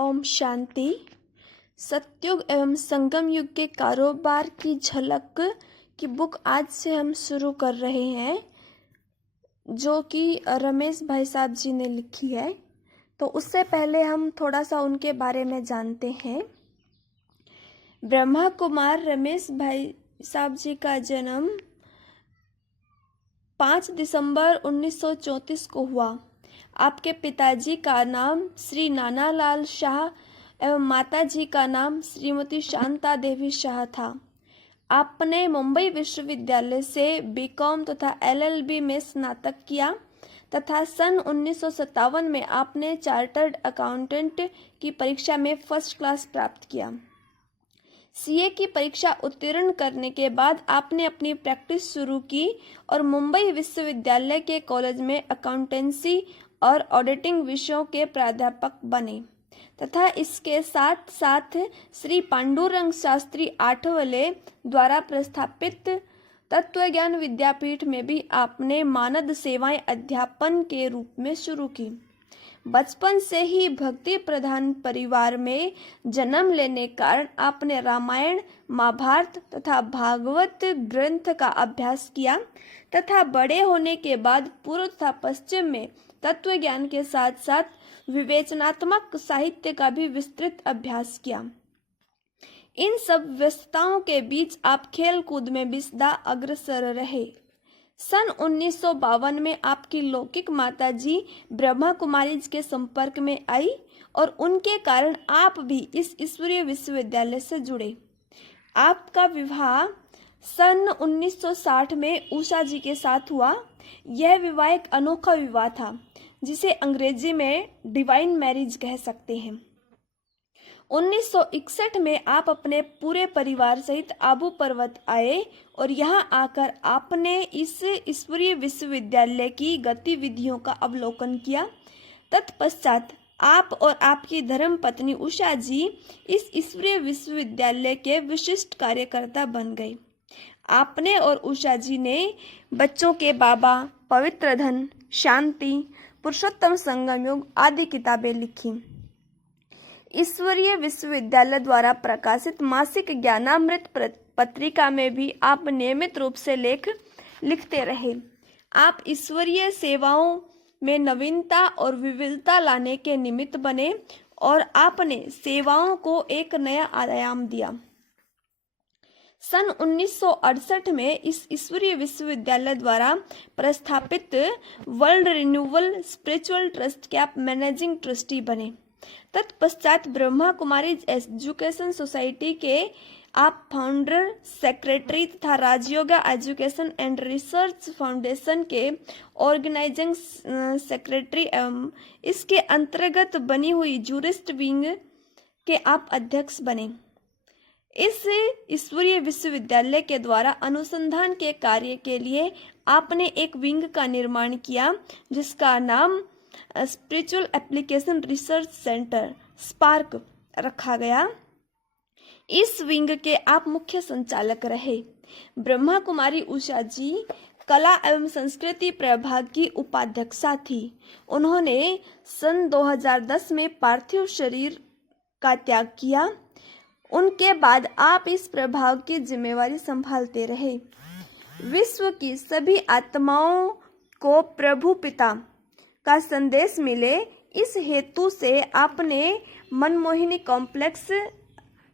ओम शांति। सतयुग एवं संगम युग के कारोबार की झलक की बुक आज से हम शुरू कर रहे हैं, जो कि रमेश भाई साहब जी ने लिखी है। तो उससे पहले हम थोड़ा सा उनके बारे में जानते हैं। ब्रह्मा कुमार रमेश भाई साहब जी का जन्म 5 दिसंबर 1934 को हुआ। आपके पिताजी का नाम श्री नानालाल शाह एवं माताजी का नाम श्रीमती शांता देवी शाह था। आपने मुंबई विश्वविद्यालय से बीकॉम तथा एलएलबी में स्नातक किया तथा सन 1957 में आपने चार्टर्ड अकाउंटेंट की परीक्षा में फर्स्ट क्लास प्राप्त किया। सीए की परीक्षा उत्तीर्ण करने के बाद आपने अपनी प्रैक्टिस शुरू की और मुंबई विश्वविद्यालय के कॉलेज में अकाउंटेंसी और ऑडिटिंग विषयों के प्राध्यापक बने तथा इसके साथ साथ श्री पांडुरंग शास्त्री आठवले द्वारा प्रस्थापित तत्वज्ञान विद्यापीठ में भी आपने मानद सेवाएं अध्यापन के रूप में शुरू की। बचपन से ही भक्ति प्रधान परिवार में जन्म लेने कारण आपने रामायण, महाभारत तथा भागवत ग्रंथ का अभ्यास किया तथा बड़े होने के बाद पूर्व तथा पश्चिम में तत्व ज्ञान के साथ साथ विवेचनात्मक साहित्य का भी विस्तृत अभ्यास किया। इन सब व्यस्तताओं के बीच आप खेल कूद में भी सदा अग्रसर रहे। सन 1952 में आपकी लौकिक माताजी ब्रह्मा कुमारी के संपर्क में आई और उनके कारण आप भी इस ईश्वरीय विश्वविद्यालय से जुड़े। आपका विवाह सन 1960 में उषा जी के साथ हुआ। यह विवाह एक अनोखा विवाह था, जिसे अंग्रेजी में डिवाइन मैरिज कह सकते हैं। 1961 में आप अपने पूरे परिवार सहित आबू पर्वत आए और यहाँ आकर आपने इस ईश्वरीय विश्वविद्यालय की गतिविधियों का अवलोकन किया। तत्पश्चात आप और आपकी धर्म पत्नी उषा जी इस ईश्वरीय विश्वविद्यालय के विशिष्ट कार्यकर्ता बन गए। आपने और उषा जी ने बच्चों के बाबा, पवित्र धन, शांति, पुरुषोत्तम संगम युग आदि किताबें लिखी। ईश्वरीय विश्वविद्यालय द्वारा प्रकाशित मासिक ज्ञानामृत पत्रिका में भी आप नियमित रूप से लेख लिखते रहे। आप ईश्वरीय सेवाओं में नवीनता और विविधता लाने के निमित्त बने और आपने सेवाओं को एक नया आयाम दिया। सन 1968 में इस ईश्वरीय विश्वविद्यालय द्वारा प्रस्थापित वर्ल्ड रिन्यूअल स्पिरिचुअल ट्रस्ट के आप मैनेजिंग ट्रस्टी बने। तत्पश्चात ब्रह्मा कुमारी एजुकेशन सोसाइटी के आप फाउंडर, सेक्रेटरी तथा Rajyoga education and research foundation के ऑर्गेनाइजिंग सेक्रेटरी एवं इसके अंतर्गत बनी हुई जूरिस्ट विंग के आप अध्यक्ष बने। इस ईश्वरीय विश्वविद्यालय के द्वारा अनुसंधान के कार्य के लिए आपने एक विंग का निर्माण किया, जिसका नाम spiritual application research centre spark रखा गया। इस विंग के आप मुख्य संचालक रहे। ब्रह्मा कुमारी उषा जी कला एवं संस्कृति प्रभाग की उपाध्यक्षा थी। उन्होंने सन 2010 में पार्थिव शरीर का त्याग किया। उनके बाद आप इस प्रभाग की जिम्मेवारी संभालते रहे। विश्व की सभी आत्माओं को प्रभु पिता का संदेश मिले, इस हेतु से आपने मनमोहिनी कॉम्प्लेक्स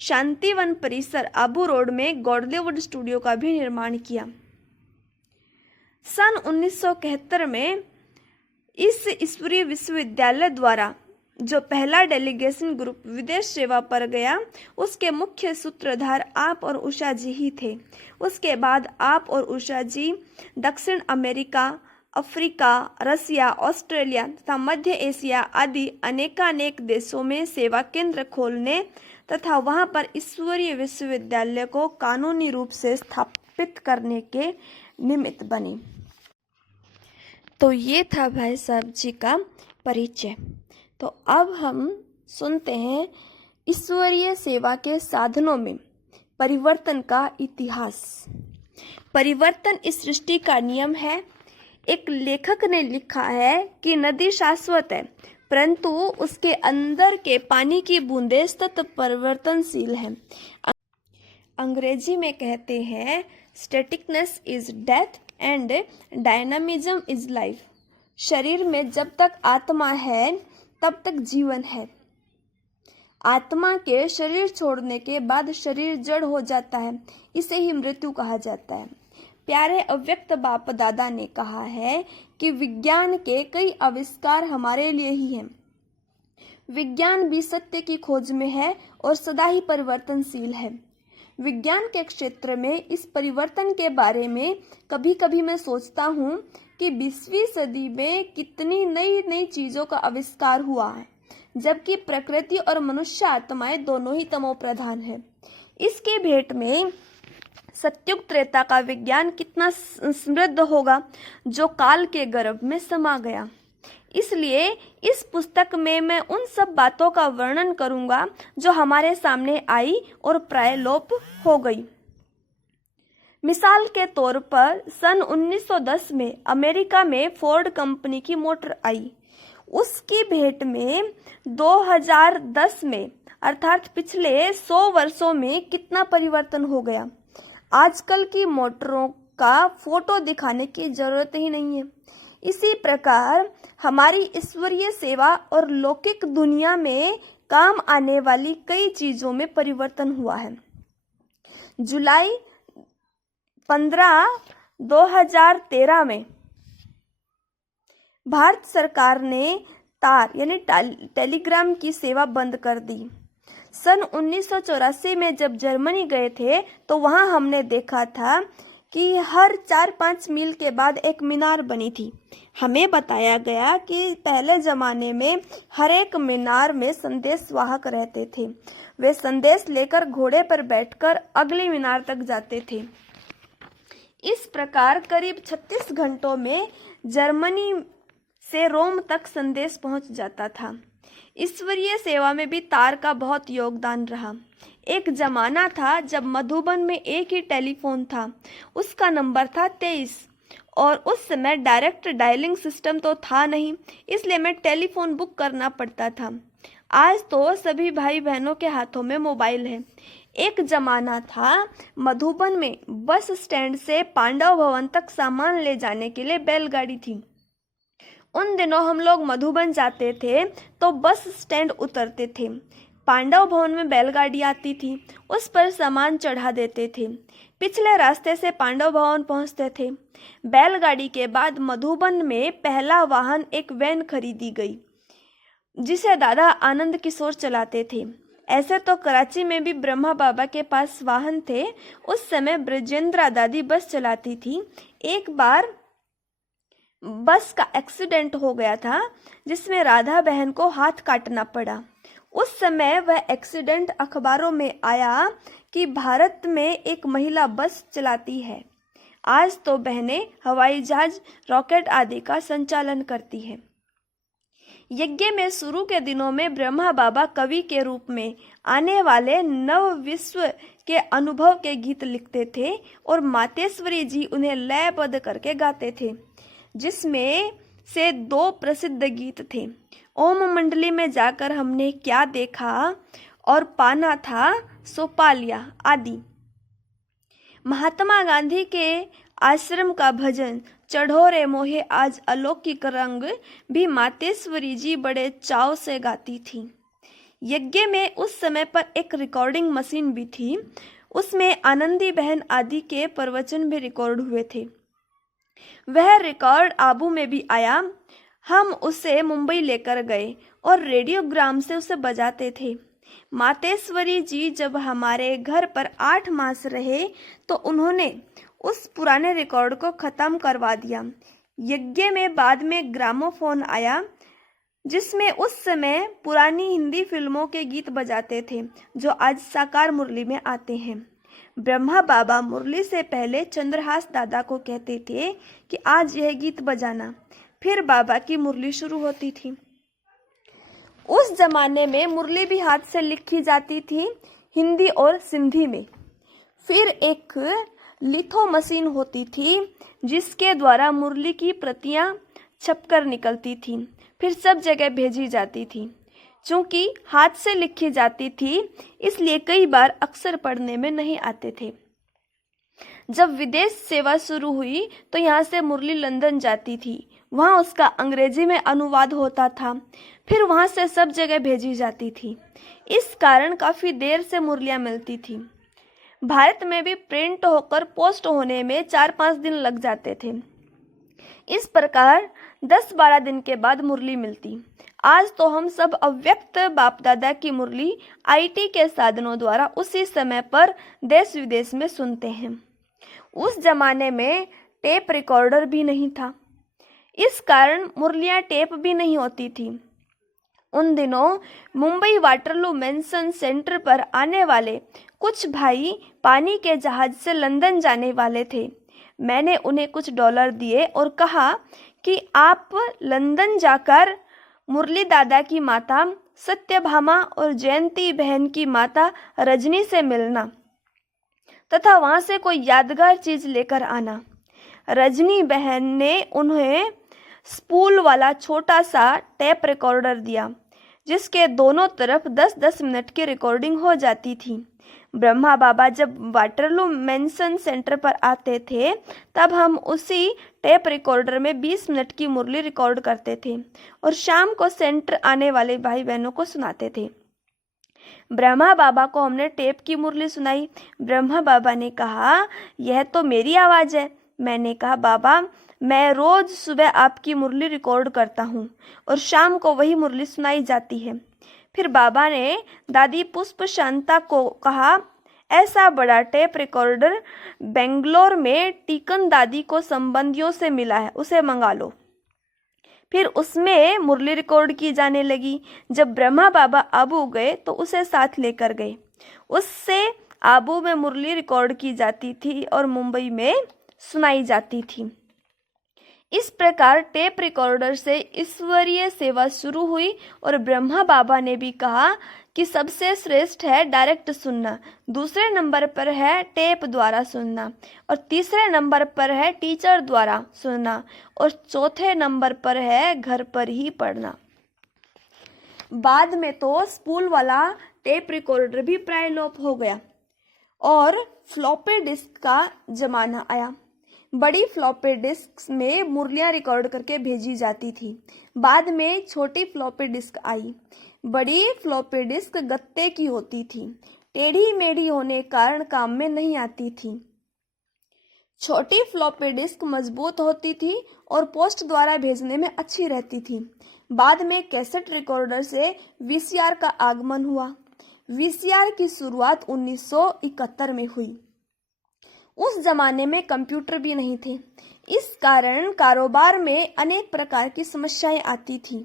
शांतिवन परिसर आबू रोड में गॉडलीवुड स्टूडियो का भी निर्माण किया। सन 1971 में इस ईश्वरीय विश्वविद्यालय द्वारा जो पहला डेलीगेशन ग्रुप विदेश सेवा पर गया, उसके मुख्य सूत्रधार आप और उषा जी ही थे। उसके बाद आप और उषा जी दक्षिण अमेरिका, अफ्रीका, रसिया, ऑस्ट्रेलिया तथा मध्य एशिया आदि अनेकानेक देशों में सेवा केंद्र खोलने तथा वहां पर ईश्वरीय विश्वविद्यालय को कानूनी रूप से स्थापित करने के निमित्त बने। तो ये था भाई साहब जी का परिचय। तो अब हम सुनते हैं ईश्वरीय सेवा के साधनों में परिवर्तन का इतिहास। परिवर्तन इस सृष्टि का नियम है। एक लेखक ने लिखा है कि नदी शाश्वत है, परंतु उसके अंदर के पानी की बूंदें सतत परिवर्तनशील हैं। अंग्रेजी में कहते हैं staticness is death and dynamism is life. शरीर में जब तक आत्मा है तब तक जीवन है। आत्मा के शरीर छोड़ने के बाद शरीर जड़ हो जाता है, इसे ही मृत्यु कहा जाता है। प्यारे अव्यक्त बाप दादा ने कहा है कि विज्ञान के कई आविष्कार हमारे लिए ही हैं। विज्ञान भी सत्य की खोज में है और सदा ही परिवर्तनशील है। विज्ञान के क्षेत्र में इस परिवर्तन के बारे में कभी कभी मैं सोचता हूँ कि 20वीं सदी में कितनी नई नई चीजों का आविष्कार हुआ है, जबकि प्रकृति और मनुष्य आत्माएं दोनों ही तमो प्रधान है। इसके भेंट में सत्युग त्रेता का विज्ञान कितना समृद्ध होगा, जो काल के गर्भ में समा गया। इसलिए इस पुस्तक में मैं उन सब बातों का वर्णन करूंगा जो हमारे सामने आई और प्राय लोप हो गई। मिसाल के तौर पर सन 1910 में अमेरिका में फोर्ड कंपनी की मोटर आई। उसकी भेंट में 2010 में अर्थात पिछले 100 वर्षों में कितना परिवर्तन हो गया। आजकल की मोटरों का फोटो दिखाने की जरूरत ही नहीं है। इसी प्रकार हमारी ईश्वरीय सेवा और लौकिक दुनिया में काम आने वाली कई चीजों में परिवर्तन हुआ है। जुलाई 15, 2013 में भारत सरकार ने तार यानी टेलीग्राम की सेवा बंद कर दी। सन 1984 में जब जर्मनी गए थे तो वहां हमने देखा था कि हर 4-5 मील के बाद एक मीनार बनी थी। हमें बताया गया कि पहले जमाने में हर एक मीनार में संदेश वाहक रहते थे। वे संदेश लेकर घोड़े पर बैठकर अगली मीनार तक जाते थे। इस प्रकार करीब 36 घंटों में जर्मनी से रोम तक संदेश पहुंच जाता था। ईश्वरीय सेवा में भी तार का बहुत योगदान रहा। एक जमाना था जब मधुबन में एक ही टेलीफोन था, उसका नंबर था 23 और उस समय डायरेक्ट डायलिंग सिस्टम तो था नहीं, इसलिए मैं टेलीफोन बुक करना पड़ता था। आज तो सभी भाई बहनों के हाथों में मोबाइल है। एक जमाना था मधुबन में बस स्टैंड से पांडव भवन तक सामान ले जाने के लिए बैलगाड़ी थी। उन दिनों हम लोग मधुबन जाते थे तो बस स्टैंड उतरते थे, पांडव भवन में बैलगाड़ी आती थी, उस पर सामान चढ़ा देते थे, पिछले रास्ते से पांडव भवन पहुंचते थे। बैलगाड़ी के बाद मधुबन में पहला वाहन एक वैन खरीदी गई, जिसे दादा आनंद किशोर चलाते थे। ऐसे तो कराची में भी ब्रह्मा बाबा के पास वाहन थे। उस समय ब्रजेंद्रा दादी बस चलाती थी। एक बार बस का एक्सीडेंट हो गया था, जिसमें राधा बहन को हाथ काटना पड़ा। उस समय वह एक्सीडेंट अखबारों में आया कि भारत में एक महिला बस चलाती है। आज तो बहनें हवाई जहाज, रॉकेट आदि का संचालन करती हैं। यज्ञ में शुरू के दिनों में ब्रह्मा बाबा कवि के रूप में आने वाले नव विश्व के अनुभव के गीत लिखते थे और मातेश्वरी जी उन्हें लयबद्ध करके गाते थे, जिसमें से 2 प्रसिद्ध गीत थे, ओम मंडली में जाकर हमने क्या देखा और पाना था सो पा लिया आदि। महात्मा गांधी के आश्रम का भजन चढ़ो रे मोहे आज अलौकिक रंग भी मातेश्वरी जी बड़े चाव से गाती थी। यज्ञ में उस समय पर एक रिकॉर्डिंग मशीन भी थी, उसमें आनंदी बहन आदि के प्रवचन भी रिकॉर्ड हुए थे। वह रिकॉर्ड आबू में भी आया। हम उसे मुंबई लेकर गए और रेडियोग्राम से उसे बजाते थे। मातेश्वरी जी जब हमारे घर पर 8 मास रहे तो उन्होंने उस पुराने रिकॉर्ड को खत्म करवा दिया। यज्ञ में बाद में ग्रामोफोन आया, जिसमें उस समय पुरानी हिंदी फिल्मों के गीत बजाते थे, जो आज साकार मुरली में आते हैं। ब्रह्मा बाबा मुरली से पहले चंद्रहास दादा को कहते थे कि आज यह गीत बजाना, फिर बाबा की मुरली शुरू होती थी। उस जमाने में मुरली भी हाथ से लिखी जाती थी, हिंदी और सिंधी में। फिर एक लिथो मशीन होती थी, जिसके द्वारा मुरली की प्रतियां छपकर निकलती थी, फिर सब जगह भेजी जाती थी। चूंकि हाथ से लिखी जाती थी, इसलिए कई बार अक्षर पढ़ने में नहीं आते थे। जब विदेश सेवा शुरू हुई तो यहाँ से मुरली लंदन जाती थी, वहाँ उसका अंग्रेजी में अनुवाद होता था, फिर वहाँ से सब जगह भेजी जाती थी। इस कारण काफ़ी देर से मुरलियाँ मिलती थी। भारत में भी प्रिंट होकर पोस्ट होने में 4-5 दिन लग जाते थे। इस प्रकार 10-12 दिन के बाद मुरली मिलती। आज तो हम सब अव्यक्त बाप दादा की मुरली आईटी के साधनों द्वारा उसी समय पर देश विदेश में सुनते हैं। उस जमाने में टेप रिकॉर्डर भी नहीं था, इस कारण मुरलियाँ टेप भी नहीं होती थी। उन दिनों मुंबई वाटरलू मेंशन सेंटर पर आने वाले कुछ भाई पानी के जहाज से लंदन जाने वाले थे। मैंने उन्हें कुछ डॉलर दिए और कहा कि आप लंदन जाकर मुरली दादा की माता सत्यभामा और जयंती बहन की माता रजनी से मिलना तथा वहाँ से कोई यादगार चीज़ लेकर आना। रजनी बहन ने उन्हें स्पूल वाला छोटा सा टेप रिकॉर्डर दिया, जिसके दोनों तरफ 10-10 मिनट की रिकॉर्डिंग हो जाती थी। ब्रह्मा बाबा जब वाटरलू मेंशन सेंटर पर आते थे, तब हम उसी टेप रिकॉर्डर में 20 मिनट की मुरली रिकॉर्ड करते थे और शाम को सेंटर आने वाले भाई बहनों को सुनाते थे। ब्रह्मा बाबा को हमने टेप की मुरली सुनाई। ब्रह्मा बाबा ने कहा, यह तो मेरी आवाज़ है। मैंने कहा, बाबा मैं रोज़ सुबह आपकी मुरली रिकॉर्ड करता हूँ और शाम को वही मुरली सुनाई जाती है। फिर बाबा ने दादी पुष्प शांता को कहा, ऐसा बड़ा टेप रिकॉर्डर बेंगलोर में टीकन दादी को संबंधियों से मिला है, उसे मंगा लो। फिर उसमें मुरली रिकॉर्ड की जाने लगी। जब ब्रह्मा बाबा आबू गए तो उसे साथ लेकर गए। उससे आबू में मुरली रिकॉर्ड की जाती थी और मुंबई में सुनाई जाती थी। इस प्रकार टेप रिकॉर्डर से ईश्वरीय सेवा शुरू हुई और ब्रह्मा बाबा ने भी कहा कि सबसे श्रेष्ठ है डायरेक्ट सुनना, दूसरे नंबर पर है टेप द्वारा सुनना और तीसरे नंबर पर है टीचर द्वारा सुनना और चौथे नंबर पर है घर पर ही पढ़ना। बाद में तो स्पूल वाला टेप रिकॉर्डर भी प्राय लोप हो गया और फ्लॉपी डिस्क का जमाना आया। बड़ी फ्लॉपी डिस्क में मुरलियाँ रिकॉर्ड करके भेजी जाती थी। बाद में छोटी फ्लॉपी डिस्क आई। बड़ी फ्लॉपी डिस्क गत्ते की होती थी, टेढ़ी मेढ़ी होने के कारण काम में नहीं आती थी। छोटी फ्लॉपी डिस्क मजबूत होती थी और पोस्ट द्वारा भेजने में अच्छी रहती थी। बाद में कैसेट रिकॉर्डर से वीसीआर का आगमन हुआ। वीसीआर की शुरुआत 1971 में हुई। उस जमाने में कंप्यूटर भी नहीं थे, इस कारण कारोबार में अनेक प्रकार की समस्याएं आती थी।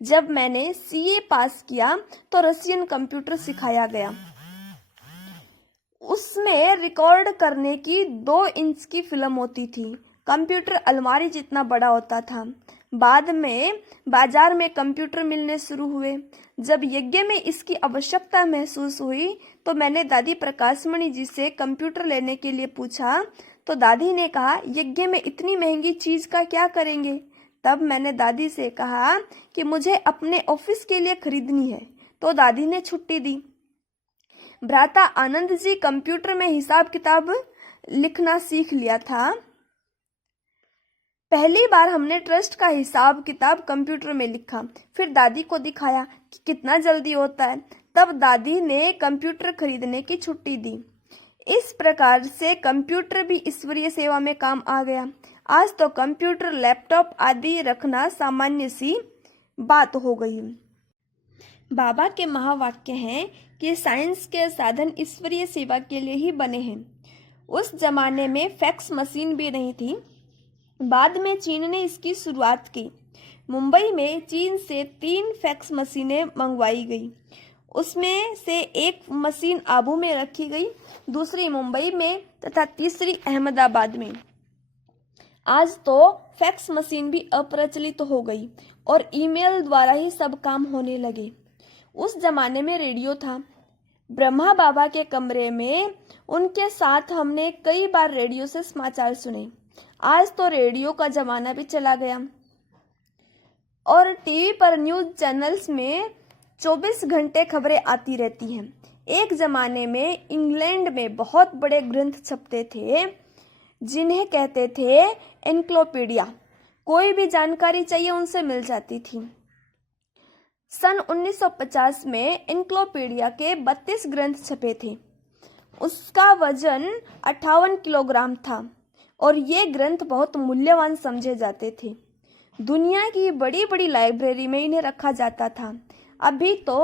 जब मैंने सीए पास किया तो रशियन कंप्यूटर सिखाया गया। उसमें रिकॉर्ड करने की 2 इंच की फिल्म होती थी। कंप्यूटर अलमारी जितना बड़ा होता था। बाद में बाजार में कंप्यूटर मिलने शुरू हुए। जब यज्ञ में इसकी आवश्यकता महसूस हुई तो मैंने दादी प्रकाशमणि जी से कंप्यूटर लेने के लिए पूछा, तो दादी ने कहा, यज्ञ में इतनी महंगी चीज़ का क्या करेंगे। तब मैंने दादी से कहा कि मुझे अपने ऑफिस के लिए खरीदनी है, तो दादी ने छुट्टी दी। भ्राता आनंद जी कंप्यूटर में हिसाब किताब लिखना सीख लिया था। पहली बार हमने ट्रस्ट का हिसाब किताब कंप्यूटर में लिखा, फिर दादी को दिखाया कि कितना जल्दी होता है। तब दादी ने कंप्यूटर खरीदने की छुट्टी दी। इस प्रकार से कंप्यूटर भी ईश्वरीय सेवा में काम आ गया। आज तो कंप्यूटर, लैपटॉप आदि रखना सामान्य सी बात हो गई। बाबा के महावाक्य हैं कि साइंस के साधन ईश्वरीय सेवा के लिए ही बने हैं। उस जमाने में फैक्स मशीन भी नहीं थी। बाद में चीन ने इसकी शुरुआत की। मुंबई में चीन से 3 फैक्स मशीनें मंगवाई गई। उसमें से एक मशीन आबू में रखी गई, दूसरी मुंबई में तथा तीसरी अहमदाबाद में। आज तो फैक्स मशीन भी अप्रचलित हो गई और ईमेल द्वारा ही सब काम होने लगे। उस जमाने में रेडियो था। ब्रह्मा बाबा के कमरे में उनके साथ हमने कई बार रेडियो से समाचार सुने। आज तो रेडियो का जमाना भी चला गया। और टीवी पर न्यूज़ चैनल्स में 24 घंटे खबरें आती रहती हैं। एक ज़माने में इंग्लैंड में बहुत बड़े ग्रंथ छपते थे जिन्हें कहते थे एनक्लोपीडिया। कोई भी जानकारी चाहिए उनसे मिल जाती थी। सन 1950 में एनक्लोपीडिया के 32 ग्रंथ छपे थे। उसका वजन 58 किलोग्राम था और ये ग्रंथ बहुत मूल्यवान समझे जाते थे। दुनिया की बड़ी बड़ी लाइब्रेरी में इन्हें रखा जाता था। अभी तो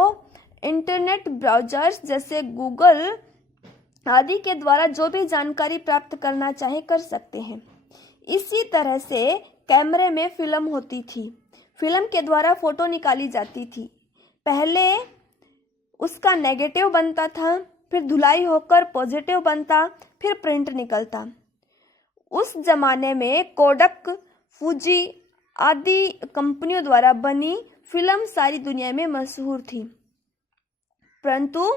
इंटरनेट ब्राउज़र्स जैसे गूगल आदि के द्वारा जो भी जानकारी प्राप्त करना चाहे कर सकते हैं। इसी तरह से कैमरे में फिल्म होती थी। फिल्म के द्वारा फोटो निकाली जाती थी। पहले उसका नेगेटिव बनता था, फिर धुलाई होकर पॉजिटिव बनता, फिर प्रिंट निकलता। उस जमाने में कोडक, फूजी आदि कंपनियों द्वारा बनी फिल्म सारी दुनिया में मशहूर थी। परंतु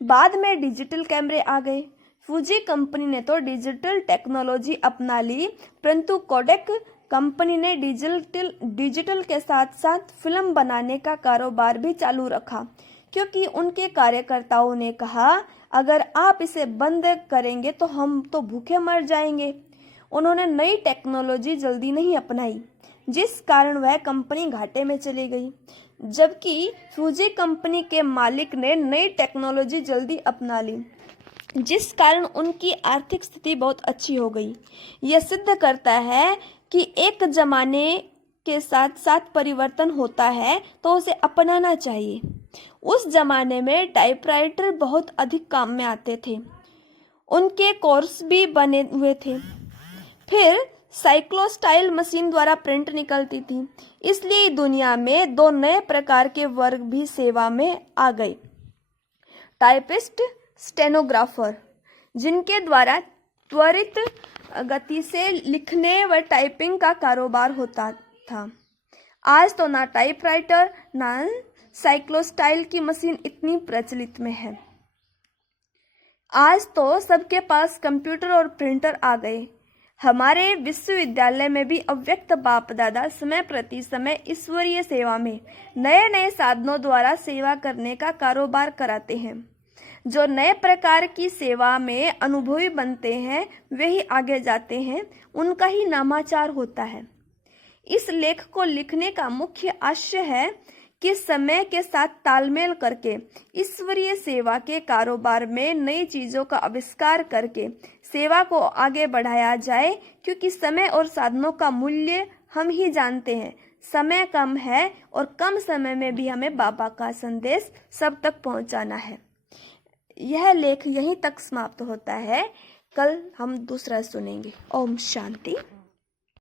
बाद में डिजिटल कैमरे आ गए। फूजी कंपनी ने तो डिजिटल टेक्नोलॉजी अपना ली, परंतु कोडक कंपनी ने डिजिटल के साथ साथ फिल्म बनाने का कारोबार भी चालू रखा, क्योंकि उनके कार्यकर्ताओं ने कहा अगर आप इसे बंद करेंगे तो हम तो भूखे मर जाएंगे। उन्होंने नई टेक्नोलॉजी जल्दी नहीं अपनाई, जिस कारण वह कंपनी घाटे में चली गई। जबकि फूजी कंपनी के मालिक ने नई टेक्नोलॉजी जल्दी अपना ली, जिस कारण उनकी आर्थिक स्थिति बहुत अच्छी हो गई। यह सिद्ध करता है कि एक जमाने के साथ साथ परिवर्तन होता है तो उसे अपनाना चाहिए। उस जमाने में टाइपराइटर बहुत अधिक काम में आते थे। उनके कोर्स भी बने हुए थे। फिर साइक्लोस्टाइल मशीन द्वारा प्रिंट निकलती थी। इसलिए दुनिया में दो नए प्रकार के वर्ग भी सेवा में आ गए, टाइपिस्ट, स्टेनोग्राफर, जिनके द्वारा त्वरित गति से लिखने व टाइपिंग का कारोबार होता था। आज तो ना टाइपराइटर ना साइक्लोस्टाइल की मशीन इतनी प्रचलित में है। आज तो सबके पास कंप्यूटर और प्रिंटर आ गए। हमारे विश्वविद्यालय में भी अव्यक्त बाप दादा समय प्रति समय ईश्वरीय सेवा में नए नए साधनों द्वारा सेवा करने का कारोबार कराते हैं। जो नए प्रकार की सेवा में अनुभवी बनते हैं वे ही आगे जाते हैं, उनका ही नामाचार होता है। इस लेख को लिखने का मुख्य आशय है कि समय के साथ तालमेल करके ईश्वरीय सेवा के कारोबार में नई चीज़ों का आविष्कार करके सेवा को आगे बढ़ाया जाए, क्योंकि समय और साधनों का मूल्य हम ही जानते हैं। समय कम है और कम समय में भी हमें बाबा का संदेश सब तक पहुंचाना है। यह लेख यहीं तक समाप्त होता है। कल हम दूसरा सुनेंगे। ओम शांति।